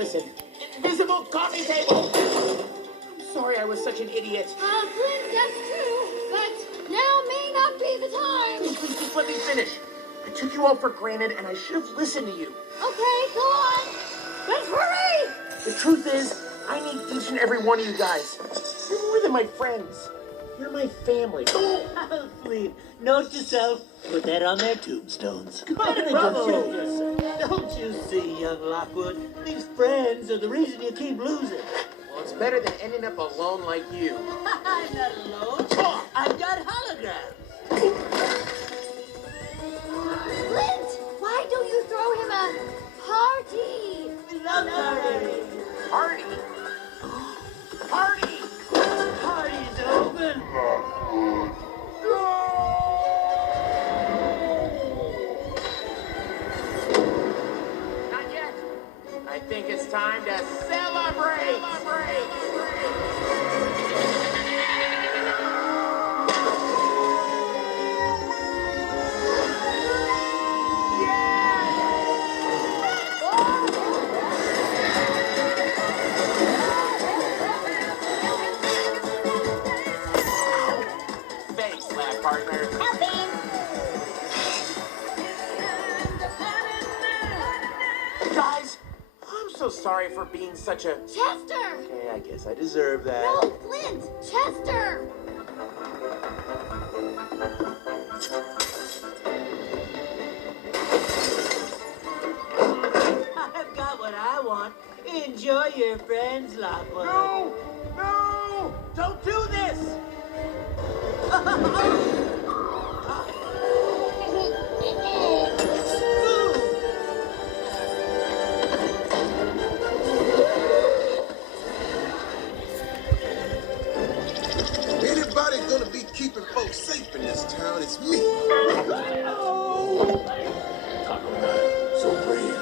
listen. Invisible coffee table! I'm sorry I was such an idiot. Clint, that's true, but now may not be the time. Please, just let me finish. I took you all for granted, and I should have listened to you. Okay, go on. Let's hurry! The truth is, I need each and every one of you guys. You're more than my friends. You're my family. Oh, Flint, note to self, put that on their tombstones. Bravo. Don't you see, young Lockwood? These friends are the reason you keep losing. Well, it's better than ending up alone like you. I'm not alone. I've got holograms. Clint, why don't you throw him a party? We love parties. Party? Party! Party's open. Not yet. I think it's time to celebrate! Thanks, lab partner. Guys, I'm so sorry for being such a... Chester! Okay, I guess I deserve that. No, Clint! Chester! I've got what I want. Enjoy your friends, Lockwood. No! No! Don't do this! Anybody's gonna be keeping folks safe in this town, it's me. Taco Night, so brave.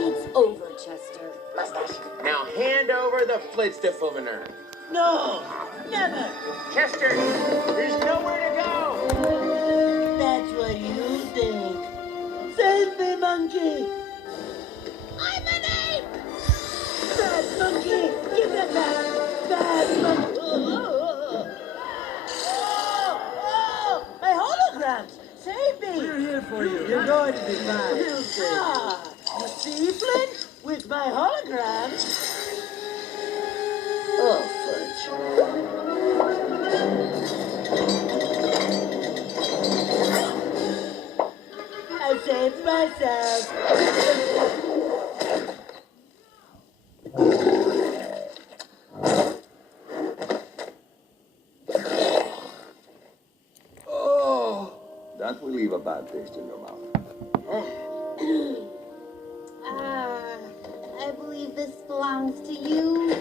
It's over, Chester. Now hand over the Flitstifflener. No, never. Chester, there's nowhere to go! That's what you think. Save me, monkey. I'm an ape! Bad monkey, give that back. Bad monkey. Oh, my holograms. Save me. We're here for you. You're going to be fine. You see, Flint? With my holograms. Oh, fudge. I saved myself. Oh, that will leave a bad taste in your mouth. I believe this belongs to you.